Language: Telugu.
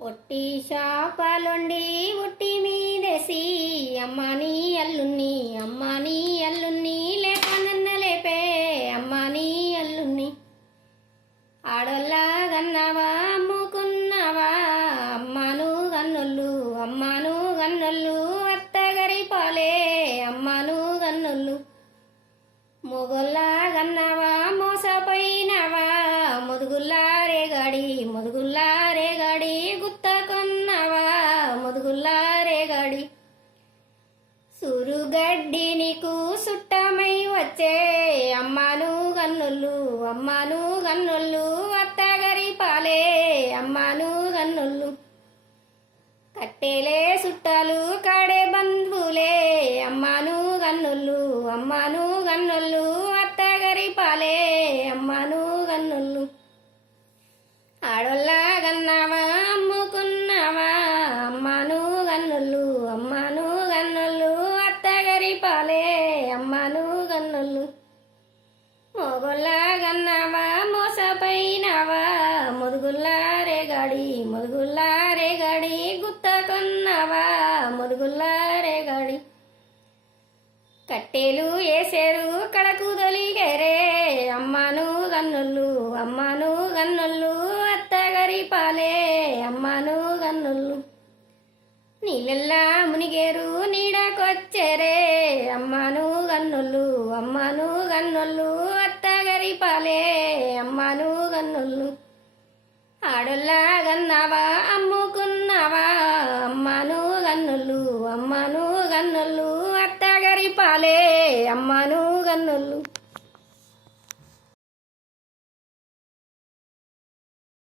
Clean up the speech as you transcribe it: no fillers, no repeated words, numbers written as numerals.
ఒట్టి శాపాలుండి ఉట్టి మీదేసి అమ్మాని అల్లున్ని అమ్మాని అల్లున్ని లేప నన్న లేపే అమ్మాని అల్లున్ని ఆడోల్లా గన్నవా అమ్ముకున్నావా అమ్మాను గన్నొల్లు అత్తగరి పాలే అమ్మాను గన్నొల్లు మొగొల్లా గన్నవా మోసపోయినవా ముదుగుల్లా రేగాడి గుత్తకొన్నవా ముదుగుల్లా రేగాడి సురుగడ్డి నీకు సుట్టమై వచ్చే అమ్మాను గన్నొల్లు అత్తగరి పాలే అమ్మాను గన్నొల్లు కట్టేలే సుట్టాలు కాడే బంధువులే అమ్మాను గన్నొల్లు అత్తగరి పాలే అమ్మాను గన్నొల్లు ఆడోల్లా గన్నావా అమ్ముకున్నావా అమ్మాను గన్నొల్లు అత్తగరి పాలే అమ్మాను గన్నొల్లు మొగొల్లా గన్నావా మోసపోయినావా ముదుగుల్లా రేగాడి గుత్తకొన్నావా ముదుగుల్లా రేగాడి కట్టేలు ఏసేరు కడకు దొలిగేరే అమ్మాను గన్నొల్లు అత్తగరి పాలే అమ్మాను గన్నొల్లు నీళ్ళెల్లా మునిగేరు నీడకొచ్చేరే అమ్మాను గన్నొల్లు అత్తగరి పాలే అమ్మాను గన్నొల్లు ఆడోల్లా గన్నావా అమ్ముకున్నావా అమ్మాను గన్నొల్లు అత్తగరి పాలే అమ్మాను గన్నొల్లు